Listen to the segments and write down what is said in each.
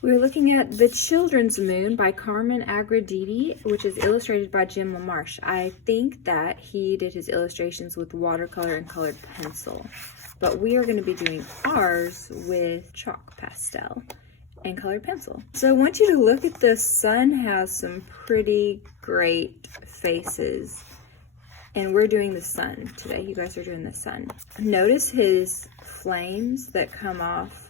We're looking at The Children's Moon by Carmen Agrediti, which is illustrated by Jim LaMarche. I think that he did his illustrations with watercolor and colored pencil, but we are going to be doing ours with chalk pastel and colored pencil. So I want you to look at the sun has some pretty great faces, and we're doing the sun today. You guys are doing the sun. Notice his flames that come off.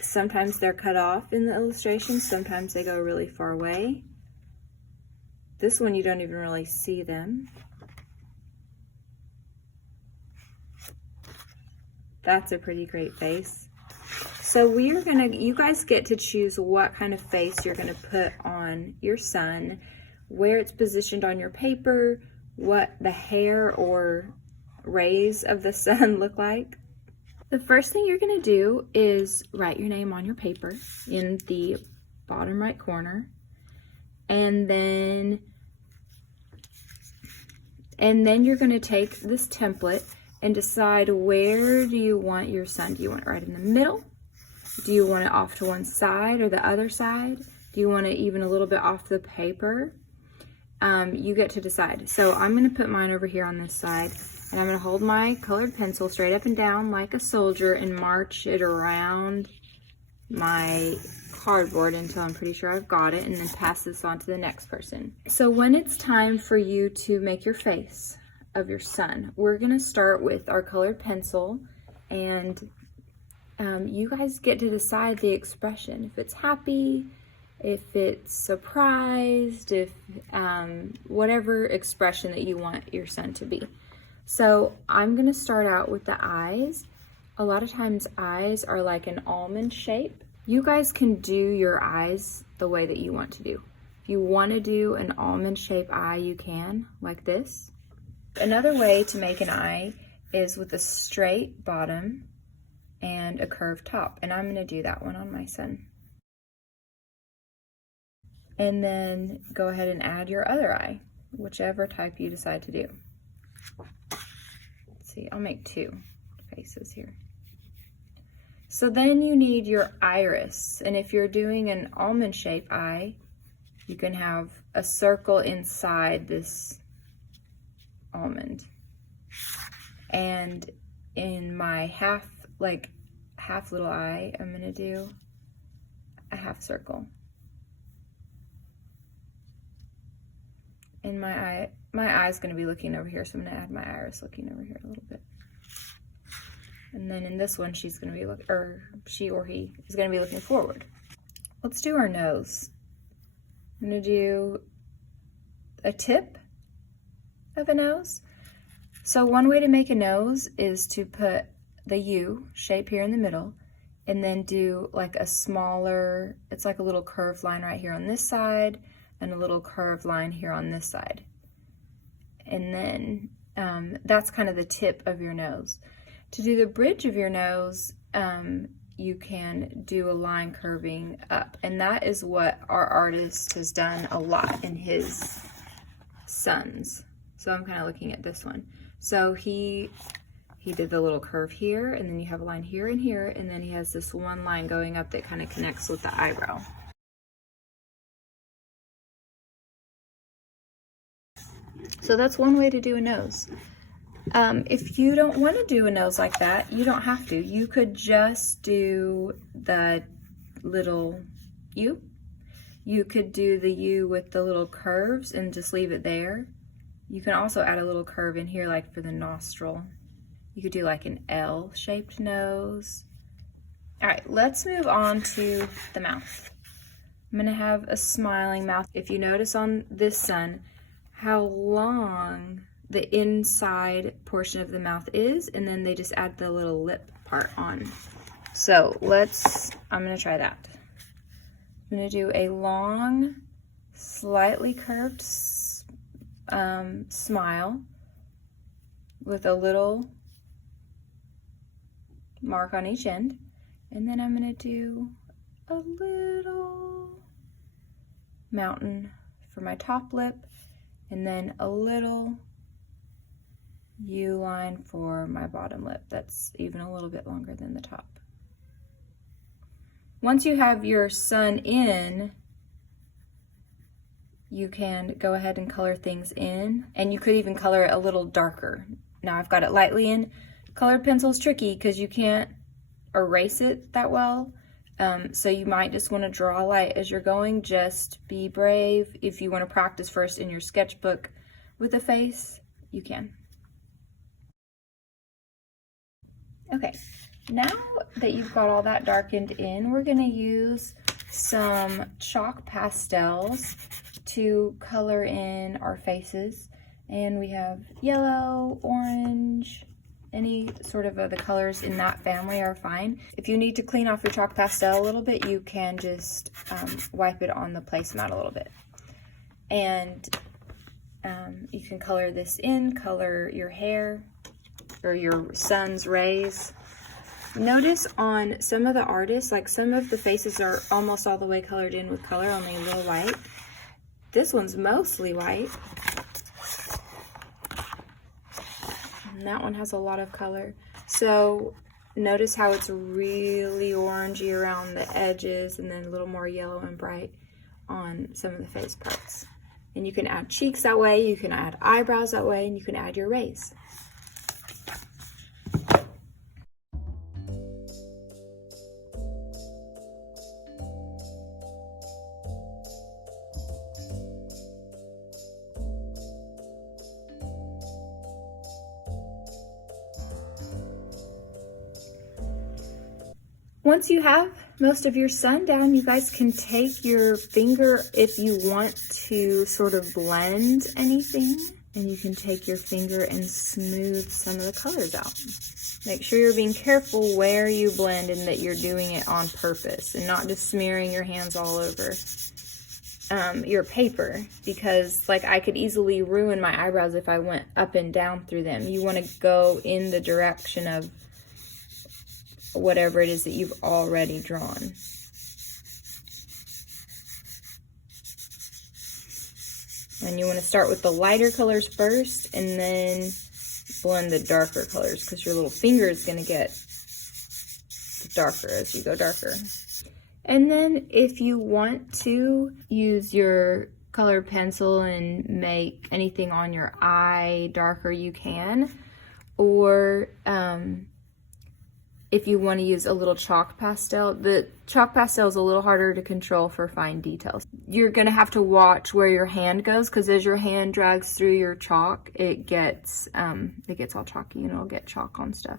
Sometimes they're cut off in the illustration, sometimes they go really far away. This one you don't even really see them. That's a pretty great face. So you guys get to choose what kind of face you're gonna put on your sun, where it's positioned on your paper, what the hair or rays of the sun look like. The first thing you're gonna do is write your name on your paper in the bottom right corner. And then you're gonna take this template and decide, where do you want your sun? Do you want it right in the middle? Do you want it off to one side or the other side? Do you want it even a little bit off the paper? You get to decide. So I'm gonna put mine over here on this side, and I'm gonna hold my colored pencil straight up and down like a soldier and march it around my cardboard until I'm pretty sure I've got it, and then pass this on to the next person. So when it's time for you to make your face of your sun, we're gonna start with our colored pencil, and you guys get to decide the expression. If it's happy, if it's surprised, if whatever expression that you want your sun to be. So I'm gonna start out with the eyes. A lot of times eyes are like an almond shape. You guys can do your eyes the way that you want to do. If you want to do an almond shaped eye, you can, like this. Another way to make an eye is with a straight bottom and a curved top, and I'm gonna do that one on my sun. And then go ahead and add your other eye, whichever type you decide to do. Let's see, I'll make two faces here. So then you need your iris, and if you're doing an almond shaped eye, you can have a circle inside this almond. And in my half little eye, I'm gonna do a half circle. And my eye's gonna be looking over here, so I'm gonna add my iris looking over here a little bit. And then in this one, she's gonna be she or he is gonna be looking forward. Let's do our nose. I'm gonna do a tip of a nose. So one way to make a nose is to put the U shape here in the middle, and then do like a smaller, it's like a little curved line right here on this side, and a little curved line here on this side. And then that's kind of the tip of your nose. To do the bridge of your nose, you can do a line curving up, and that is what our artist has done a lot in his suns. So I'm kind of looking at this one. So he did the little curve here, and then you have a line here and here, and then he has this one line going up that kind of connects with the eyebrow. So that's one way to do a nose. If you don't want to do a nose like that, you don't have to. You could just do the little U. You could do the U with the little curves and just leave it there. You can also add a little curve in here, like for the nostril. You could do like an L-shaped nose. All right, let's move on to the mouth. I'm gonna have a smiling mouth. If you notice on this sun, how long the inside portion of the mouth is, and then they just add the little lip part on. So I'm gonna try that. I'm gonna do a long, slightly curved smile with a little mark on each end, and then I'm gonna do a little mountain for my top lip, and then a little U line for my bottom lip that's even a little bit longer than the top. Once you have your sun in, you can go ahead and color things in, and you could even color it a little darker. Now I've got it lightly in. Colored pencil is tricky because you can't erase it that well. So you might just want to draw light as you're going. Just be brave. If you want to practice first in your sketchbook with a face, you can. Okay, now that you've got all that darkened in, we're going to use some chalk pastels to color in our faces. And we have yellow, orange, any sort of the colors in that family are fine. If you need to clean off your chalk pastel a little bit, you can just wipe it on the placemat a little bit. And you can color this in, color your hair or your sun's rays. Notice on some of the artists, like some of the faces are almost all the way colored in with color, only a little white. This one's mostly white. And that one has a lot of color. So notice how it's really orangey around the edges and then a little more yellow and bright on some of the face parts. And you can add cheeks that way, you can add eyebrows that way, and you can add your rays. Once you have most of your sun down, you guys can take your finger if you want to sort of blend anything, and you can take your finger and smooth some of the colors out. Make sure you're being careful where you blend and that you're doing it on purpose and not just smearing your hands all over your paper, because like I could easily ruin my eyebrows if I went up and down through them. You want to go in the direction of whatever it is that you've already drawn. And you want to start with the lighter colors first and then blend the darker colors, because your little finger is going to get darker as you go darker. And then if you want to use your colored pencil and make anything on your eye darker, you can. Or if you want to use a little chalk pastel, the chalk pastel is a little harder to control for fine details. You're going to have to watch where your hand goes, because as your hand drags through your chalk, it gets all chalky and it'll get chalk on stuff.